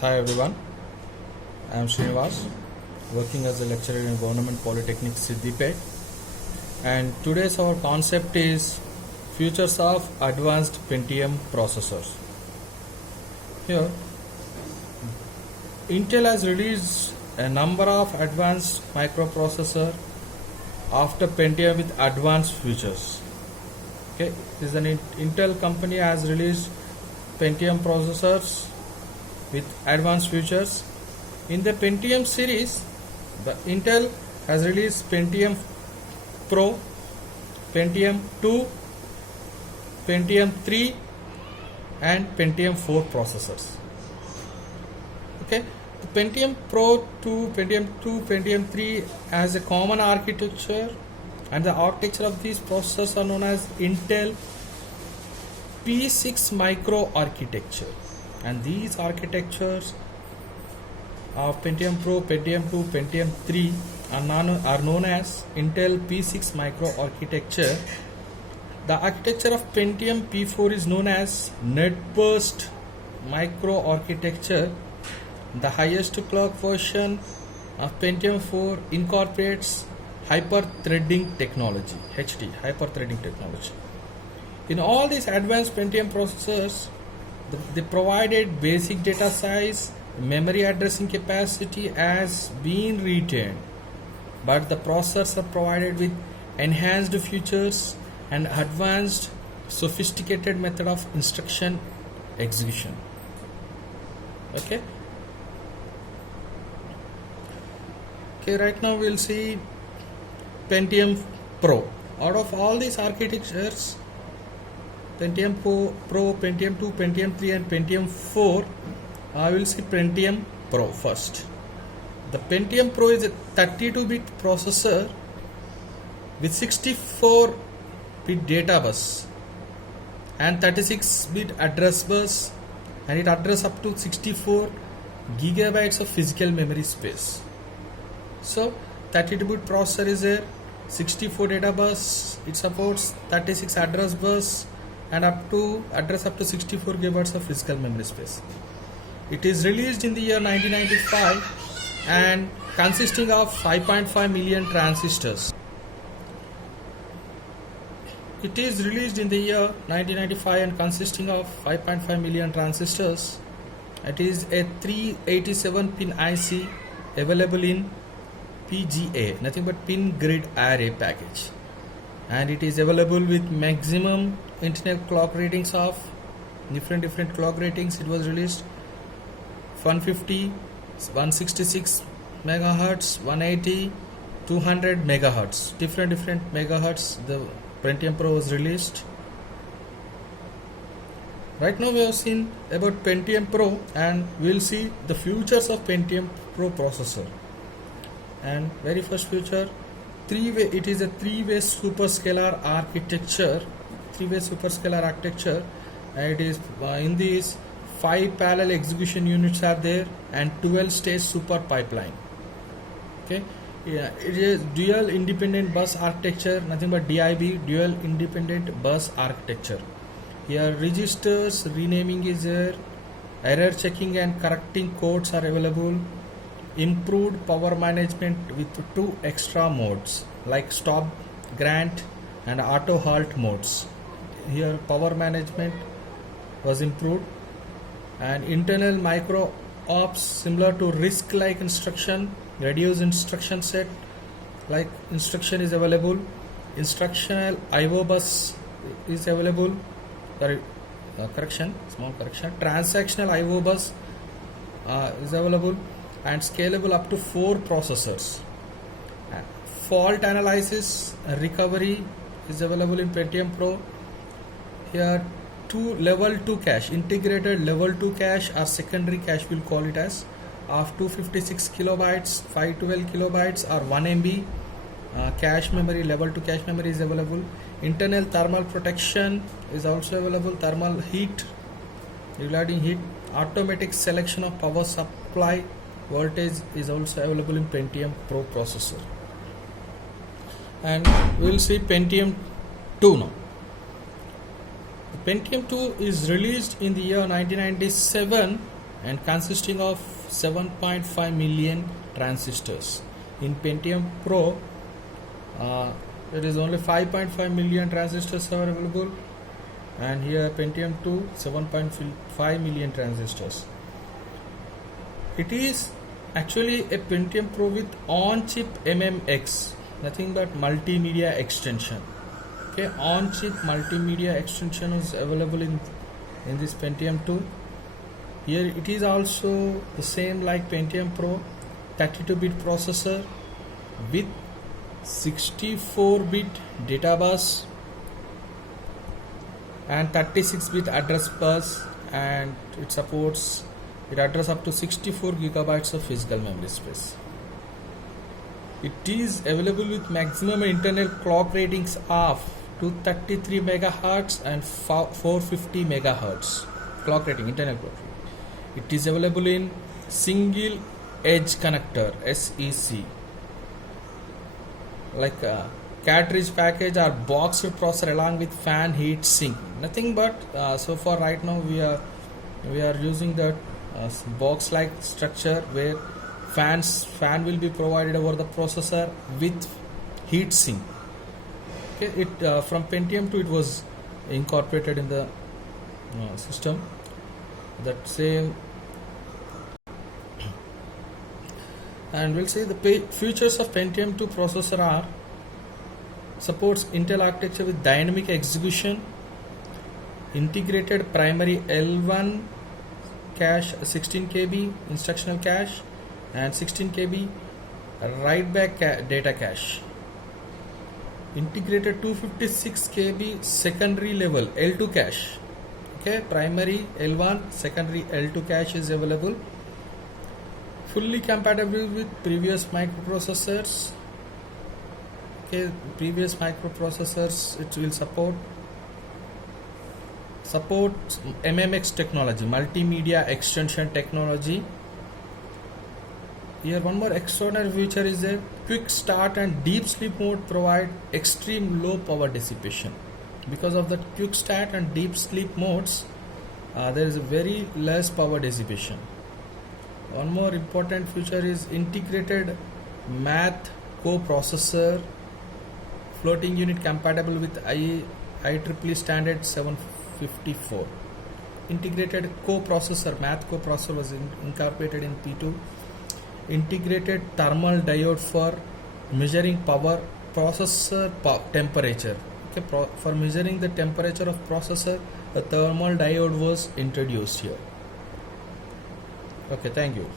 Hi everyone, I am Srinivas, working as a lecturer in Government Polytechnic Siddipet, and today's our concept is futures of advanced Pentium processors. Here, Intel has released a number of advanced microprocessor after Pentium with advanced features. Okay, this is an Intel company has released Pentium processors with advanced features. In the Pentium series, the Intel has released Pentium Pro, Pentium 2, Pentium 3 and Pentium 4 processors. Okay, the Pentium Pro 2, Pentium 2, Pentium 3 has a common architecture, and the architecture of these processors are known as Intel P6 micro architecture. And these architectures of Pentium Pro, Pentium 2, Pentium 3 are known as Intel P6 micro architecture. The architecture of Pentium P4 is known as NetBurst micro architecture. The highest clock version of Pentium 4 incorporates hyper-threading technology, HD, hyper-threading technology. In all these advanced Pentium processors, they provided basic data size, memory addressing capacity has been retained, but the processors are provided with enhanced features and advanced sophisticated method of instruction execution. Okay, right now we'll see Pentium Pro. Out of all these architectures, Pentium Pro, Pentium 2, Pentium 3 and Pentium 4, I will see Pentium Pro first. The Pentium Pro is a 32-bit processor with 64-bit data bus and 36-bit address bus, and it addresses up to 64 gigabytes of physical memory space. So 32-bit processor is there, 64 data bus, it supports 36 address bus and address up to 64 gigabytes of physical memory space. It is released in the year 1995 and consisting of 5.5 million transistors. It is released in the year 1995 and consisting of 5.5 million transistors. It is a 387 pin IC available in PGA, nothing but pin grid array package, and it is available with maximum internet clock ratings of different clock ratings. It was released 150, 166 megahertz, 180, 200 megahertz, different megahertz. The Pentium Pro was released. Right now we have seen about Pentium Pro, and we will see the futures of Pentium Pro processor. And very first feature, it is a three-way superscalar architecture. And it is in these 5 parallel execution units are there and 12-stage super pipeline. Okay, yeah, it is dual independent bus architecture, nothing but DIB, dual independent bus architecture. Here registers renaming is there, error checking and correcting codes are available, improved power management with 2 extra modes like stop, grant and auto halt modes. Here power management was improved, and internal micro ops similar to RISC like instruction, reduce instruction set like instruction is available, instructional IO bus is available, small correction, transactional IO bus is available, and scalable up to 4 processors. Fault analysis and recovery is available in Pentium Pro. Here level 2 cache, integrated level 2 cache or secondary cache, we'll call it as, of 256 kilobytes, 512 kilobytes or 1 MB cache memory. Level 2 cache memory is available. Internal thermal protection is also available. Thermal heat, regarding heat, automatic selection of power supply voltage is also available in Pentium Pro processor. And we will see Pentium 2 now. Pentium 2 is released in the year 1997 and consisting of 7.5 million transistors. In Pentium Pro, there is only 5.5 million transistors are available, and here Pentium 2 7.5 million transistors. It is actually a Pentium Pro with on-chip MMX, nothing but multimedia extension. Okay, on-chip multimedia extension is available in this Pentium 2. Here it is also the same like Pentium Pro, 32-bit processor with 64-bit data bus and 36-bit address bus, and it address up to 64 gigabytes of physical memory space. It is available with maximum internal clock ratings of 233 megahertz and 450 megahertz clock rating, internal clock rating. It is available in single edge connector SEC, like cartridge package or boxed processor along with fan heat sink. Nothing but so far right now we are using that box like structure where fan will be provided over the processor with heat sink. Okay, it from Pentium 2 it was incorporated in the system. That same, and we'll see the features of Pentium 2 processor are: supports Intel architecture with dynamic execution, integrated primary L1 cache, 16 KB instructional cache, and 16 KB write back data cache. Integrated 256 KB secondary level L2 cache. Okay, primary L1, secondary L2 cache is available. Fully compatible with previous microprocessors. Okay, previous microprocessors it will support MMX technology, multimedia extension technology. Here one more extraordinary feature is a quick start and deep sleep mode provide extreme low power dissipation. Because of the quick start and deep sleep modes, there is a very less power dissipation. One more important feature is integrated math coprocessor, floating unit compatible with IEEE standard 754. Integrated coprocessor, math coprocessor was incorporated in P2. Integrated thermal diode for measuring power processor temperature. Okay, for measuring the temperature of processor, a thermal diode was introduced here. Okay, thank you.